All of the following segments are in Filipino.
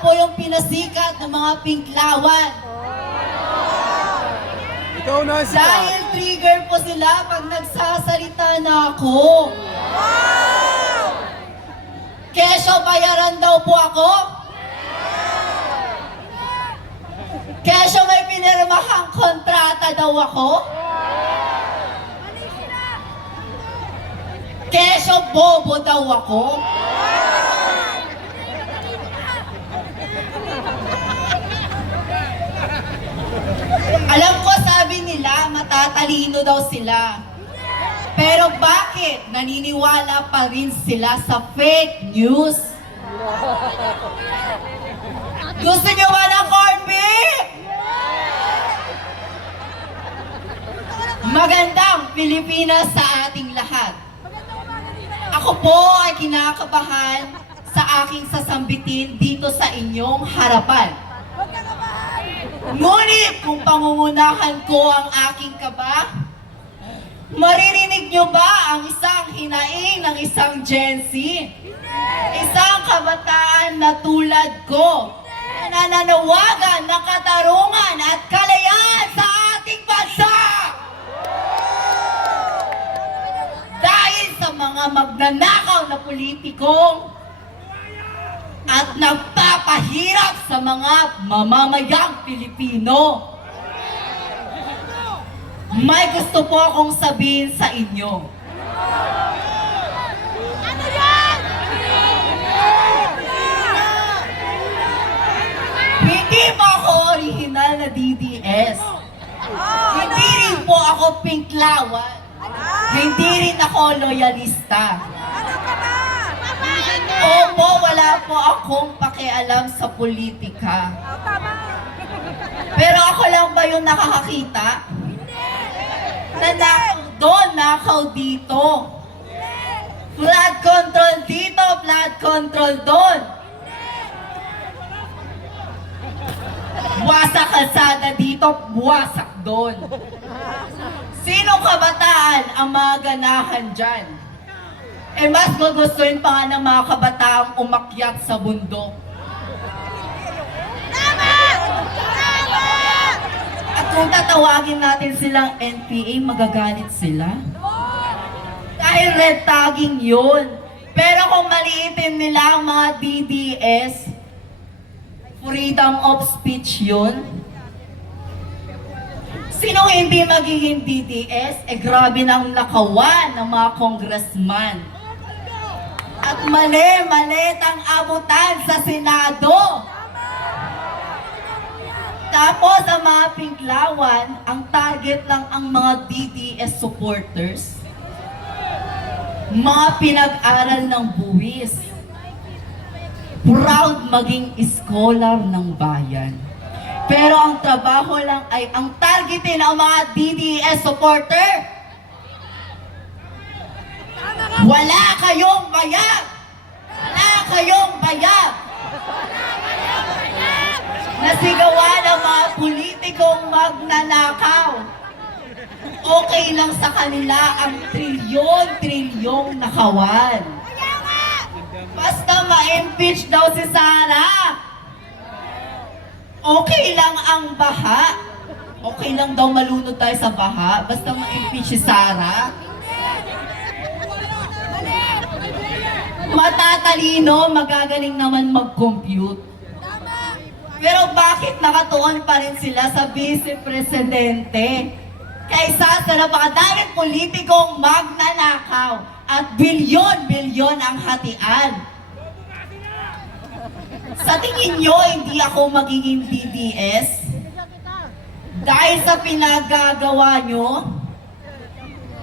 po yung pinasikat ng mga pinklawan. Ikaw na siya. Dahil trigger po sila pag nagsasalita na ako. Kesyo, bayaran daw po ako? Kesyo, may pinirmahang kontrata daw ako? Kesyo, bobo daw ako? Alam ko, sabi nila, matatalino daw sila. Pero bakit naniniwala pa rin sila sa fake news? Gusto niyo ba ng corned beef? Magandang Pilipinas sa ating lahat. Ako po ay kinakabahan sa aking sasambitin dito sa inyong harapan. Ngunit kung pangungunahan ko ang aking kaba, maririnig nyo ba ang isang hinaing ng isang Gen Z? Isang kabataan na tulad ko, na nananawagan ng katarungan at kalayaan sa ating bansa! Dahil sa mga magnanakaw na politikong at nagpapahirap sa mga mamamayang Pilipino. May gusto po akong sabihin sa inyo. Ano yan? Hindi po ako original na DDS. Hindi rin po ako pinklawan. Hindi rin ako loyalista. Ano ka ba? Opo, wala po akong pakialam sa politika. Tama. Pero ako lang ba yung nakakakita? Nanakaw doon, nakaw dito. Flood control dito, flood control doon. Wasak kalsada dito, wasak doon. Sinong kabataan ang mga ganahan dyan? Eh mas gugustuhin pa nga ng mga kabataang umakyat sa bundok. Tama! Tama! At kung tatawagin natin silang NPA, magagalit sila. Dahil red tagging yun. Pero kung maliitin nila ang mga DDS, freedom of speech yun. Sinong hindi magiging DDS? Eh grabe nang nakawan ng mga congressman. At mali ang abutan sa Senado. Tapos ang mga pinklawan, ang target lang ang mga DDS supporters. Mga pinag-aral ng buwis. Proud maging scholar ng bayan. Pero ang trabaho lang ay ang targetin ng mga DDS supporter. Wala kayong bayag! Wala kayong bayag! Nasigawan ng mga politikong magnanakaw. Okay lang sa kanila ang trilyon-trilyong nakawan. Basta ma-impeach daw si Sara. Okay lang ang baha. Okay lang daw malunod tayo sa baha. Basta ma-impeach si Sara. Matatalino, magagaling naman mag-compute. Pero bakit nakatuon pa rin sila sa Vice Presidente? Kaysa sa napakadaming politikong magnanakaw at bilyon-bilyon ang hatian. Sa tingin nyo, hindi ako magiging DDS? Dahil sa pinagagawa nyo,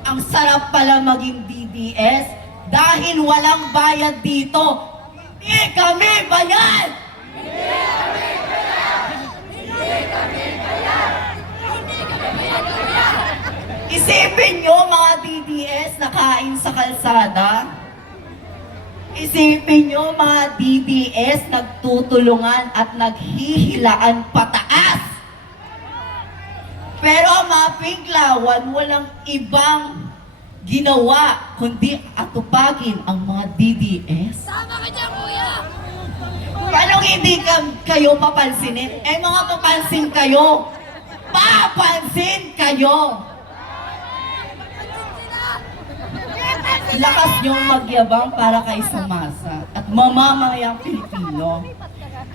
ang sarap pala maging DDS dahil walang bayad dito. Hindi kami bayad! Isipin nyo mga DDS na kain sa kalsada. Isipin nyo mga DDS nagtutulungan at naghihilaan pataas. Pero ang mga pinklawan walang ibang ginawa kundi atupagin ang mga DDS. Tama ka dyan, kuya! Paano hindi kayo papansinin? Eh mga papansin kayo! Papansin kayo! Lakas niyong magyabang para kay Sumasa at mamamayang Pilipino.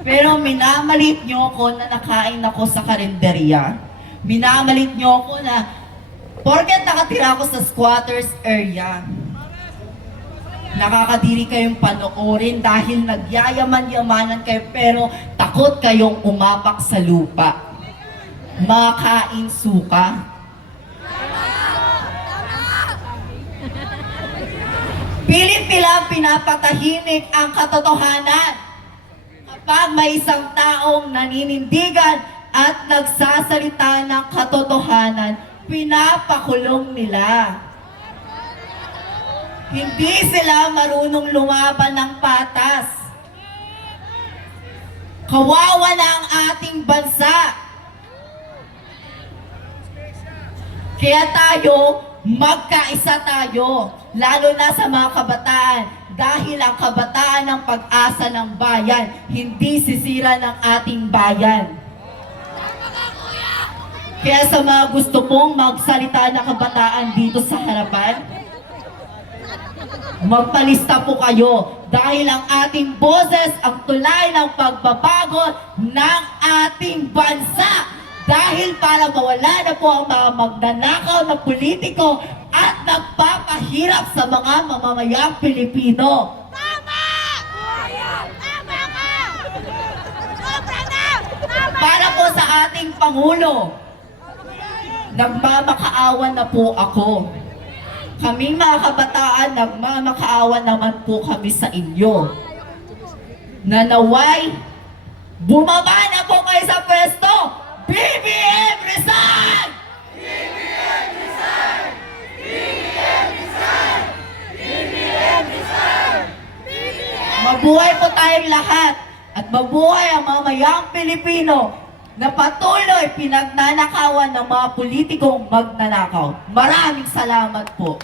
Pero minamalit niyo ako na nakain ako sa karinderya. Minamalit niyo ako na porket nakatira ako sa squatters area. Nakakadiri kayong panoorin dahil nagyayaman-yamanan kayo pero takot kayong umapak sa lupa. Makain suka. Pilit nilang pinapatahimik ang katotohanan. Kapag may isang taong naninindigan at nagsasalita ng katotohanan, pinapakulong nila. Hindi sila marunong lumaban ng patas. Kawawa na ang ating bansa. Kaya tayo, magkaisa tayo, lalo na sa mga kabataan, dahil ang kabataan ang pag-asa ng bayan, hindi sisira ng ating bayan. Kaya sa mga gusto pong magsalita na kabataan dito sa harapan, magpalista po kayo dahil ang ating boses ang tulay ng pagbabago ng ating bansa. Dahil para mawala na po ang mga magnanakaw na politiko at nagpapahirap sa mga mamamayang Pilipino. Tama! Tama ka! Sobra na! Tama! Para po sa ating Pangulo, nagmamakaawa na po ako. Kaming mga kabataan, nagmamakaawa naman po kami sa inyo. Nanaway, bumaba na po kayo sa pwesto! BBM resign! BBM resign! BBM resign! BBM resign! Mabuhay po tayong lahat at mabuhay ang mamayang Pilipino na patuloy pinagnanakawan ng mga politikong magnanakaw. Maraming salamat po.